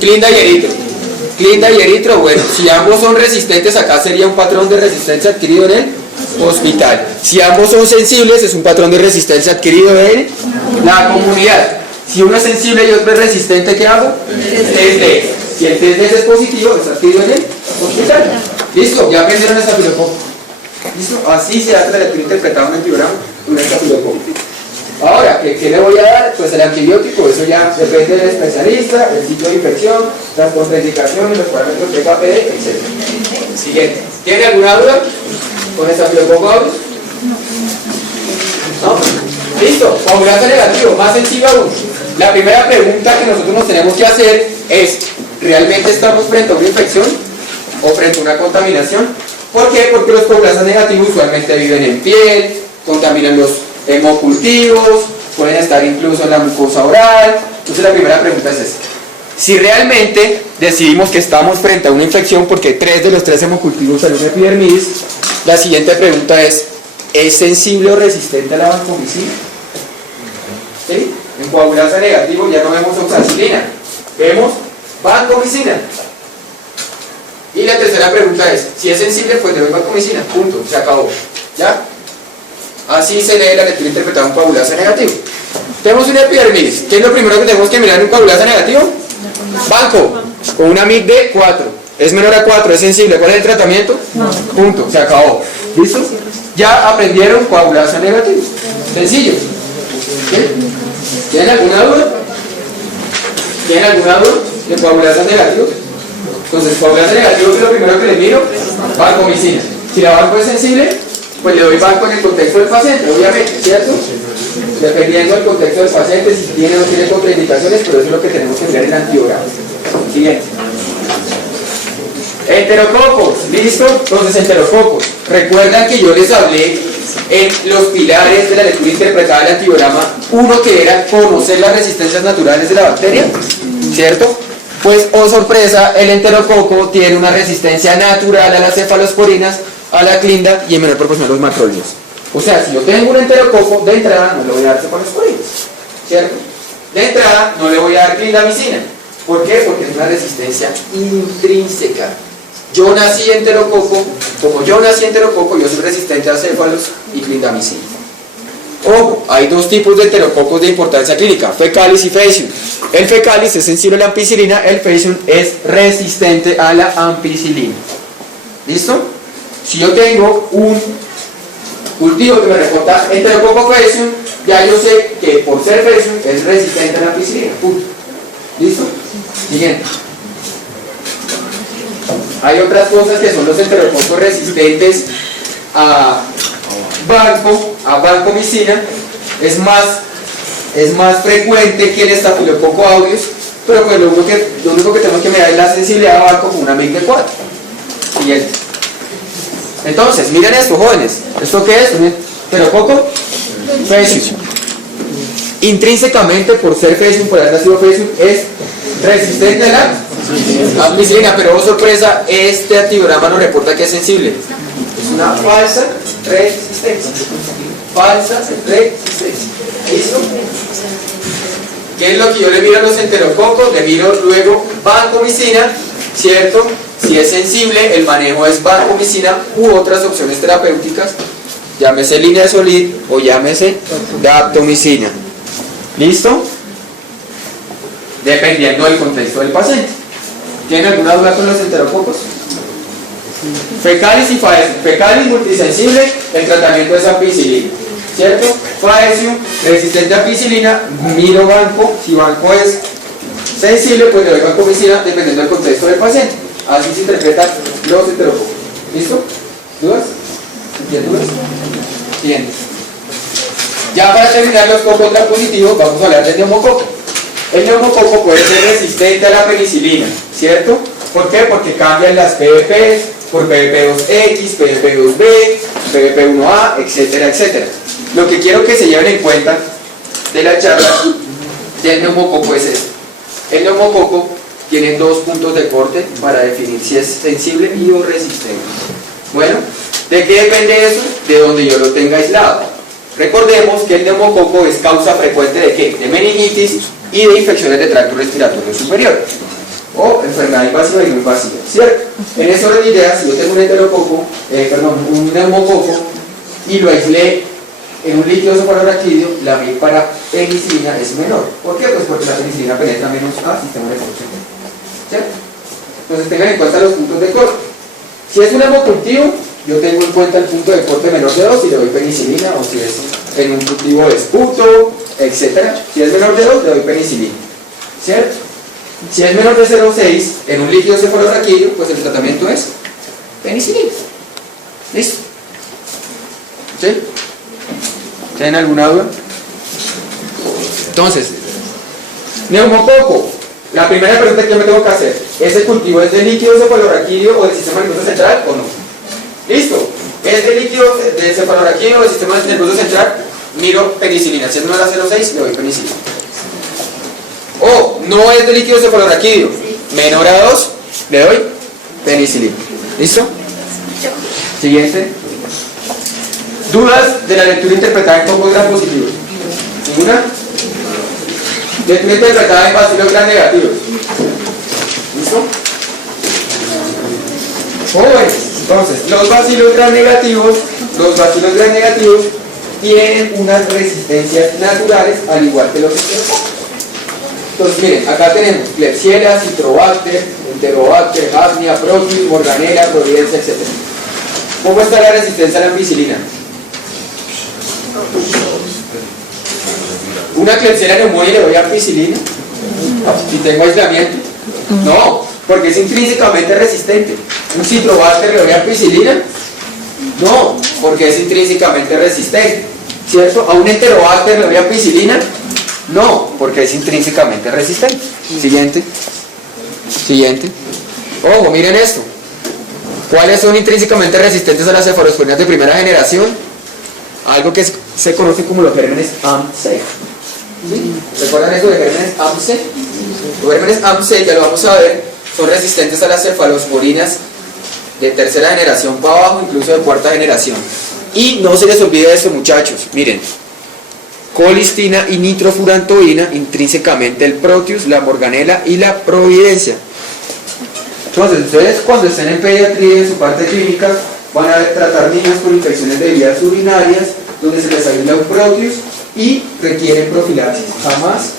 Clinda y eritro. Clinda y eritro, bueno, si ambos son resistentes, acá sería un patrón de resistencia adquirido en el hospital. Si ambos son sensibles, es un patrón de resistencia adquirido en la comunidad. Si uno es sensible y otro es resistente, ¿qué hago? Test D. Si el test D es positivo, es adquirido en el hospital. ¿Listo? ¿Ya aprendieron estafilococo? ¿Listo? Así se hace el electro interpretado en el diagrama de un estafilococo. Ahora, ¿qué le voy a dar? Pues el antibiótico, eso ya depende del especialista, el ciclo de infección, las contraindicaciones, los parámetros de KPD, etc. Siguiente. ¿Tiene alguna duda con estafilococo aureus? ¿No? Listo, coagulante negativo, más sencillo aún. La primera pregunta que nosotros nos tenemos que hacer es, ¿realmente estamos frente a una infección o frente a una contaminación? ¿Por qué? Porque los coagulantes negativos usualmente viven en piel, contaminan los hemocultivos, pueden estar incluso en la mucosa oral. Entonces la primera pregunta es esta. Si realmente decidimos que estamos frente a una infección porque 3 de los 3 hemocultivos son una epidermidis, la siguiente pregunta es sensible o resistente a la vancomicina? ¿Sí? En coagulante negativo ya no vemos oxacilina, vemos vancomicina. Y la tercera pregunta es, si es sensible, pues le doy vancomicina, punto, se acabó. ¿Ya? Así se lee la lectura interpretada en un coagulase negativo. Tenemos una epidermidis. ¿Qué es lo primero que tenemos que mirar en un coagulase negativo? Banco, con una MIC de 4. Es menor a 4, es sensible. ¿Cuál es el tratamiento? No. Punto, se acabó. ¿Listo? Ya aprendieron coagulase negativo. Sencillo. ¿Sí? ¿Tienen alguna duda? ¿Tienen alguna duda de coagulase negativo? Entonces, coagulase negativo es lo primero que le miro, vancomicina. Si la banco es sensible, pues le doy banco en el contexto del paciente, obviamente, ¿cierto? Dependiendo del contexto del paciente, si tiene o no tiene contraindicaciones, pero eso es lo que tenemos que mirar en el antiograma. Siguiente. Enterococos, ¿listo? Entonces, enterococos. Recuerdan que yo les hablé en los pilares de la lectura interpretada del antiograma, uno que era conocer las resistencias naturales de la bacteria, ¿cierto? Pues, oh sorpresa, el enterococo tiene una resistencia natural a las cefalosporinas, a la clinda y en menor proporción a los macrólidos. O sea, si yo tengo un enterococo, de entrada no le voy a dar cefalosporinas, ¿cierto? De entrada no le voy a dar clindamicina. ¿Por qué? Porque es una resistencia intrínseca. Yo nací enterococo, como yo nací enterococo, yo soy resistente a céfalos y clindamicina. Ojo, hay dos tipos de enterococos de importancia clínica, fecalis y faecium. El fecalis es sensible a la ampicilina, el faecium es resistente a la ampicilina. ¿Listo? Si yo tengo un cultivo que me reporta enterococo faecium, ya yo sé que por ser faecium es resistente a la ampicilina. Punto. ¿Listo? Siguiente. Hay otras cosas que son los enterococos resistentes a vancomicina. Es más frecuente que el estafilococo aureus, pero pues lo único que tenemos que mirar es la sensibilidad a banco con una MIC de 4. Siguiente. Entonces, miren esto, jóvenes. ¿Esto qué es? Un enterococo faecium. Intrínsecamente, por ser faecium, por haber nacido faecium, es resistente a la ampicilina, pero oh sorpresa, este antiograma nos reporta que es sensible. Es una falsa resistencia. Falsa resistencia. ¿Listo? ¿Qué es lo que yo le miro a los enterococos? Le miro luego vancomicina, ¿cierto? Si es sensible, el manejo es vancomicina u otras opciones terapéuticas, llámese linezolid o llámese daptomicina. ¿Listo? Dependiendo del contexto del paciente. ¿Tienen alguna duda con los enterococos? Fecalis y faecium. Fecalis multisensible, el tratamiento es ampicilina, ¿cierto? Faecium, resistente a ampicilina, miro banco. Si banco es sensible, pues le doy vancomicina dependiendo del contexto del paciente. Así se interpretan los enterococos. ¿Listo? ¿Dudas? ¿Tienen dudas? Siguiente. Ya para terminar los cocos positivos, vamos a hablar del neumococo. El neumococo puede ser resistente a la penicilina, ¿cierto? ¿Por qué? Porque cambian las PVPs por PVP2X, PVP2B, PVP1A, etcétera, etcétera. Lo que quiero que se lleven en cuenta de la charla del neumococo es esto. El neumococo tiene dos puntos de corte para definir si es sensible y o resistente. Bueno, ¿de qué depende eso? De donde yo lo tenga aislado. Recordemos que el neumococo es causa frecuente de ¿qué? De meningitis y de infecciones de tracto respiratorio superior. o enfermedad invasiva y no invasiva, ¿cierto? En ese orden de ideas, si yo tengo un enterococo, un neumococo, y lo aislé en un líquido cefalorraquídeo, la MIR para penicilina es menor. ¿Por qué? Pues porque la penicilina penetra menos al sistema nervioso, ¿cierto? Entonces tengan en cuenta los puntos de corte. Si es un hemocultivo, yo tengo en cuenta el punto de corte menor de 2 y le doy penicilina, o si es en un cultivo de esputo, etc. Si es menor de 2, le doy penicilina, ¿cierto? Si es menor de 0,6 en un líquido cefalorraquídeo, pues el tratamiento es penicilina. ¿Listo? ¿Sí? ¿Tienen alguna duda? Entonces, neumococo. La primera pregunta que yo me tengo que hacer: ¿ese cultivo es de líquido cefalorraquídeo o del sistema nervioso central o no? ¿Listo? ¿Es de líquido del cefalorraquídeo o del sistema nervioso central? Miro penicilina. Si es menor a 0,6, le doy penicilina. O no es de líquido cefalorraquídeo, menor a 2, le doy penicilina. ¿Listo? Siguiente. ¿Dudas de la lectura interpretada en compuestos gram positivos? ¿Ninguna? Lectura interpretada en bacilos gram negativos. ¿Listo? Jóvenes, entonces, los bacilos gram negativos tienen unas resistencias naturales al igual que los enterococos. Entonces, miren, acá tenemos Klebsiella, Citrobacter, Enterobacter, Hafnia, Proteus, Morganella, Providencia, etc. ¿Cómo está la resistencia a la ampicilina? ¿Una Klebsiella neumonía le doy ampicilina? ¿Y tengo aislamiento? No, porque es intrínsecamente resistente. ¿Un Citrobacter le doy ampicilina? No, porque es intrínsecamente resistente, ¿cierto? ¿A un Enterobacter le doy ampicilina? No, porque es intrínsecamente resistente. Siguiente. Ojo, miren esto. ¿Cuáles son intrínsecamente resistentes a las cefalosporinas de primera generación? Algo que se conoce como los gérmenes AMC. ¿Sí? ¿Recuerdan eso de gérmenes AMC? Los gérmenes AMC, ya lo vamos a ver, son resistentes a las cefalosporinas de tercera generación para abajo, incluso de cuarta generación. Y no se les olvide esto, muchachos. Miren, colistina y nitrofurantoína, intrínsecamente el Proteus, la Morganella y la Providencia. Entonces, ustedes cuando estén en pediatría, en su parte clínica, van a tratar niños con infecciones de vías urinarias, donde se les aísla un Proteus y requieren profilaxis, jamás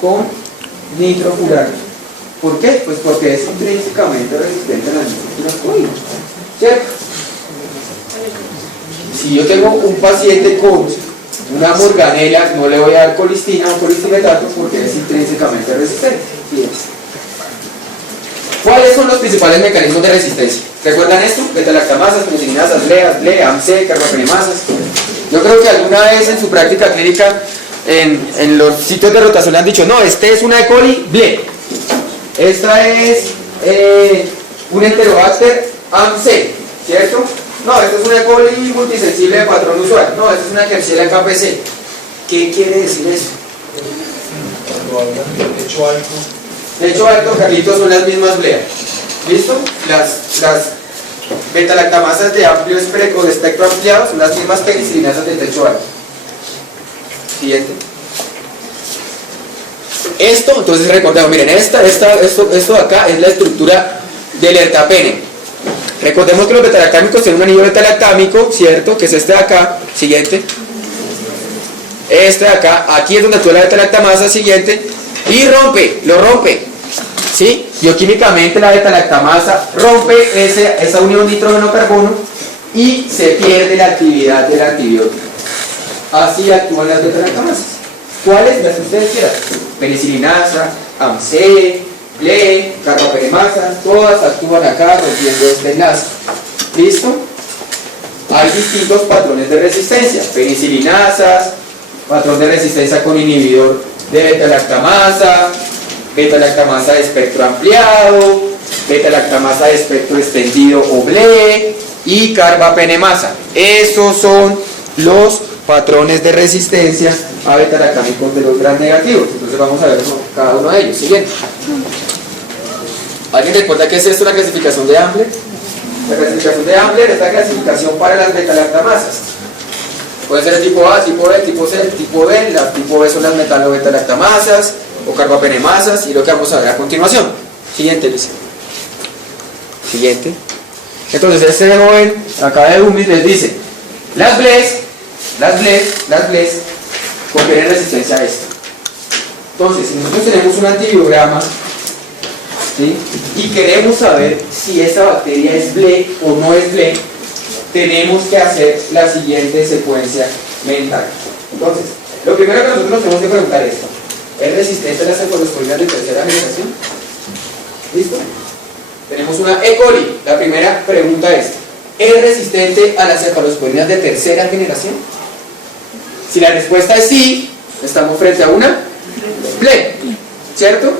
con nitrofurano. ¿Por qué? Pues porque es intrínsecamente resistente a la nitrofurantoína, ¿cierto? Si yo tengo un paciente con una Morganella, no le voy a dar colistina o colistinetato porque es intrínsecamente resistente. Bien. ¿Cuáles son los principales mecanismos de resistencia? ¿Recuerdan esto? Beta-lactamasas, penicillinasas, bleas, BLE, AMC, carbapenemasas. Yo creo que alguna vez en su práctica clínica en los sitios de rotación le han dicho: no, este es una E. coli BLE, esta es un Enterobacter AMC, ¿cierto? No, esta es una E. coli multisensible de patrón usual. No, esta es una Klebsiella KPC. ¿Qué quiere decir eso? Techo alto, Carlitos, son las mismas bleas. ¿Listo? Las beta-lactamasas de amplio espectro, de espectro ampliado, son las mismas penicillinasas de techo alto. Siguiente. Esto, entonces recordemos, miren, esto de acá es la estructura del ertapene. Recordemos que los beta-lactámicos tienen un anillo beta-lactámico, ¿cierto? Que es este de acá. Siguiente. Este de acá, aquí es donde actúa la beta-lactamasa. Siguiente. Y lo rompe. ¿Sí? Bioquímicamente la beta-lactamasa rompe esa unión nitrógeno-carbono y se pierde la actividad del antibiótico. Así actúan las beta-lactamasas. ¿Cuáles? Las que ustedes quieran. Penicillinasa, AMC, BLE, carbapenemasas, todas actúan acá rompiendo este enlace. ¿Listo? Hay distintos patrones de resistencia. Penicillinasas, patrón de resistencia con inhibidor de beta-lactamasa, beta-lactamasa de espectro ampliado, beta-lactamasa de espectro extendido o BLE y carbapenemasa. Esos son los patrones de resistencia a beta-lactámicos de los gram negativos. Entonces vamos a ver cada uno de ellos. Siguiente. ¿Alguien recuerda qué es esto, la clasificación de Ambler? La clasificación de Ambler es la clasificación para las beta-lactamasas. Puede ser el tipo A, tipo B, tipo C, tipo D. La tipo B son las metalo-beta-lactamasas o carbapenemasas, y lo que vamos a ver a continuación. Siguiente, Luis. Siguiente. Entonces este joven acá de UMIS les dice, las BLES confieren resistencia a esto. Entonces, si nosotros tenemos un antibiograma, ¿sí?, y queremos saber si esa bacteria es BLE o no es BLE, tenemos que hacer la siguiente secuencia mental. Entonces, lo primero que nosotros nos tenemos que preguntar es, ¿es resistente a las cefalosporinas de tercera generación? ¿Listo? Tenemos una E. coli. La primera pregunta es resistente a las cefalosporinas de tercera generación? Si la respuesta es sí, estamos frente a una BLE, ¿cierto?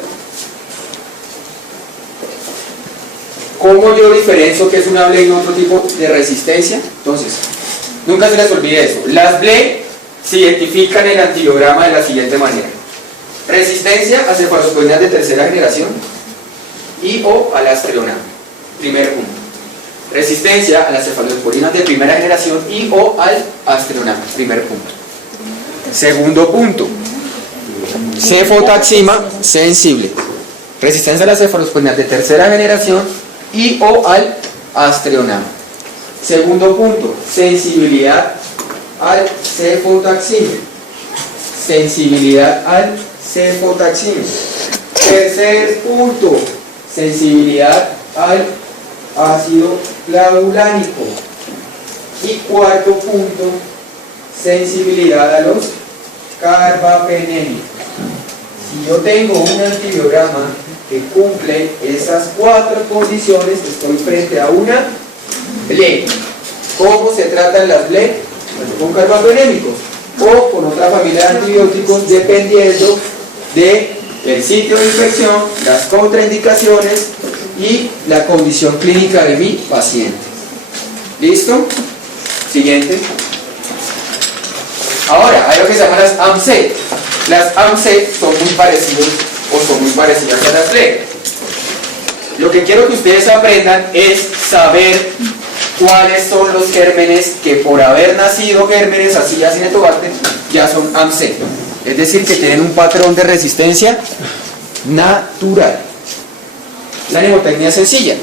¿Cómo yo diferencio que es una BLE y no otro tipo de resistencia? Entonces, nunca se les olvide eso. Las BLE se identifican en el antibiograma de la siguiente manera: resistencia a cefalosporinas de tercera generación y o al astreonam. Primer punto. Resistencia a las cefalosporinas de primera generación y o al astreonam. Primer punto. Segundo punto. Cefotaxima sensible. Resistencia a las cefalosporinas de tercera generación y o al astreonam. Segundo punto. Sensibilidad al cefotaxima. Sensibilidad al cefotaxima. Tercer punto. Sensibilidad al ácido clavulánico. Y cuarto punto, sensibilidad a los carbapenémicos. Si yo tengo un antibiograma que cumple esas cuatro condiciones, estoy frente a una BLE. ¿Cómo se tratan las BLE? Bueno, con carbapenémicos o con otra familia de antibióticos, dependiendo del sitio de infección, las contraindicaciones y la condición clínica de mi paciente. ¿Listo? Siguiente. Ahora, hay lo que se llama las AMC. Las AMC son muy parecidas a las BLE. Lo que quiero que ustedes aprendan es saber cuáles son los gérmenes que, por haber nacido gérmenes así Acinetobacter, ya son AMC. Es decir, que tienen un patrón de resistencia natural. La mnemotecnia es sencilla.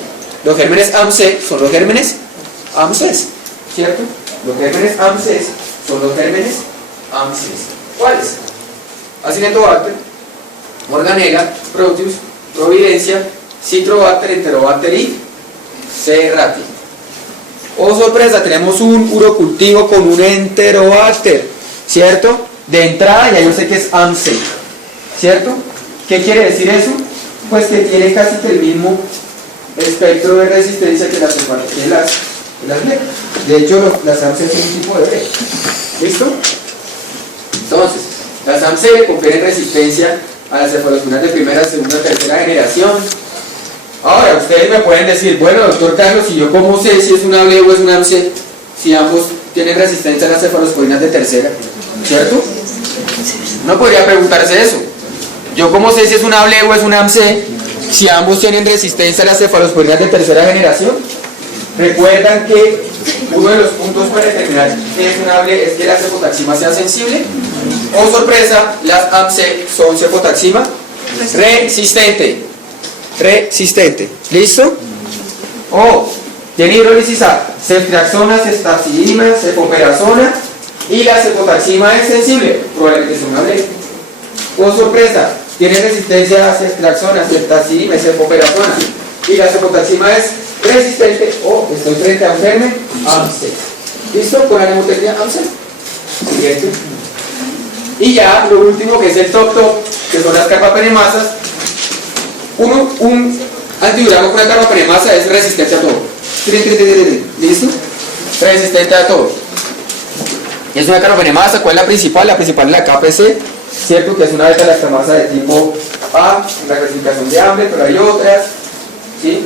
Los gérmenes AMC son los gérmenes AMCs, ¿cierto? Los gérmenes AMCs son los gérmenes AMCs. ¿Cuáles? Acinetobacter, Morganella, Proteus, Providencia, Citrobacter, Enterobacter y Serratia. Oh sorpresa, tenemos un urocultivo con un Enterobacter, ¿cierto? De entrada ya yo sé que es AMC, ¿cierto? ¿Qué quiere decir eso? Pues que tiene casi que el mismo espectro de resistencia que las BLE. De hecho, las AMC son un tipo de BLE. ¿Listo? Entonces, las AMC confieren resistencia a las cefalosporinas de primera, segunda, tercera generación. Ahora, ustedes me pueden decir, bueno, doctor Carlos, ¿y yo cómo sé si es una BLE o es una AMC? Si ambos tienen resistencia a las cefalosporinas de tercera, ¿cierto? Uno podría preguntarse eso. ¿Yo cómo sé si es una BLE o es una AMC si ambos tienen resistencia a las cefalosporinas de tercera generación? Recuerdan que uno de los puntos para determinar que es una BLE es que la cefotaxima sea sensible. Oh sorpresa, las AMC son cefotaxima resistente. ¿Listo? Tiene hidrólisis a ceftriaxona, ceftazidima, cefoperazona, y la cefotaxima es sensible, probablemente es una BLE. Oh sorpresa, tiene resistencia a ceftriaxona, ceftazidima y cefoperazona, y la cefotaxima es resistente, estoy frente a un germen AMC. ¿Listo? Con la mnemotecnia AMC. Siguiente. Y ya lo último, que es el top, que son las carbapenemasas. Un antibiograma con la carbapenemasa es resistente a todo. ¿Listo? Resistente a todo. Es una carbapenemasa. ¿Cuál es la principal? La principal es la KPC, ¿cierto? Que es una beta-lactamasa de tipo A, en la clasificación de Ambler, pero hay otras, ¿sí?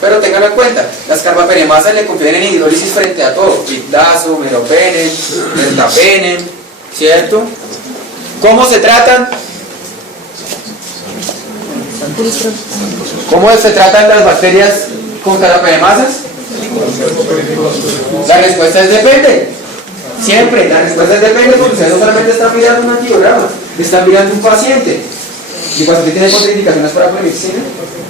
Pero ténganlo en cuenta, las carbapenemasas le confieren en hidrólisis frente a todo: pipdazo, meropenem, ertapenem, ¿cierto? ¿Cómo se tratan? ¿Cómo se tratan las bacterias con carbapenemasas? La respuesta es depende. Siempre, la respuesta es depende, porque ustedes no solamente están mirando un antibiograma, están mirando un paciente. ¿Mi paciente tiene contraindicaciones para proyección?